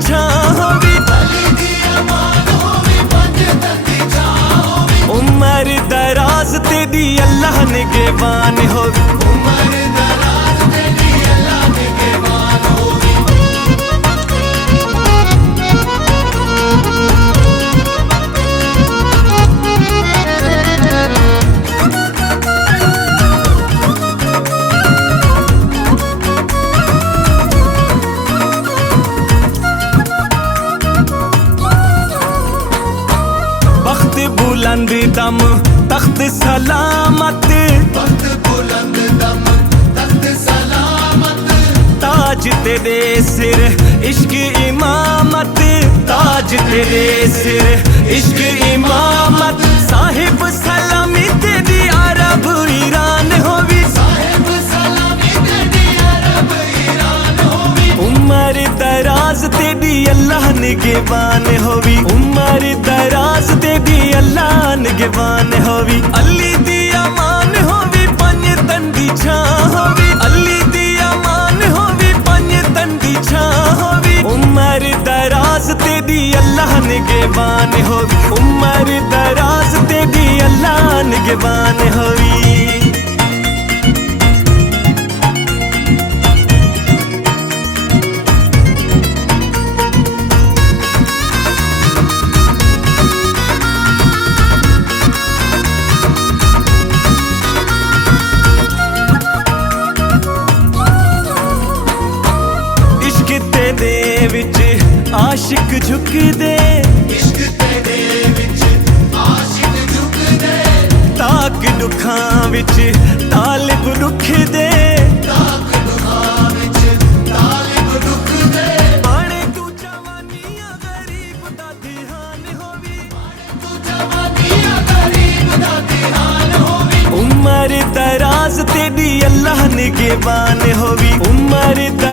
छां होवी, उम्र दराज तेरी अल्लाह निगहबान होवी। बख्त बुलंद दम तख्त सलामत, बुलंद दम तख्त सलामत, ताज तेरे सिर इश्क इमामत, ताज तेरे सिर इश्क इमामत। साहिब सलामी तेरी अरब ईरान होवी, साहिब सलामी तेरी अरब ईरान होवी, उम्र दराज तेरी अल्लाह निगहबान होवी, उम्र दराज तेरी अल्लाह निगहबान होवी। अली दी अमान होवी, पंज तंदी छां होवी, अली दी अमान होवी, पंज तंदी छां होवी, उम्र दराज तेरी अल्लाह निगहबान होवी, उम्र दराज तेरी अल्लाह निगहबान होवी। तेरे विच आशिक झुकदे, इश्क तेरे विच आशिक झुकदे, ताक दुखां विच तालिब रुखदे, ताक दुखां विच तालिब रुखदे। पाणे तू जवानियां गरीब दा ध्यान होवी, तू जवानियां गरीब दा ध्यान होवी, उम्र दराज तेरी अल्लाह निगहबान होवी, उम्र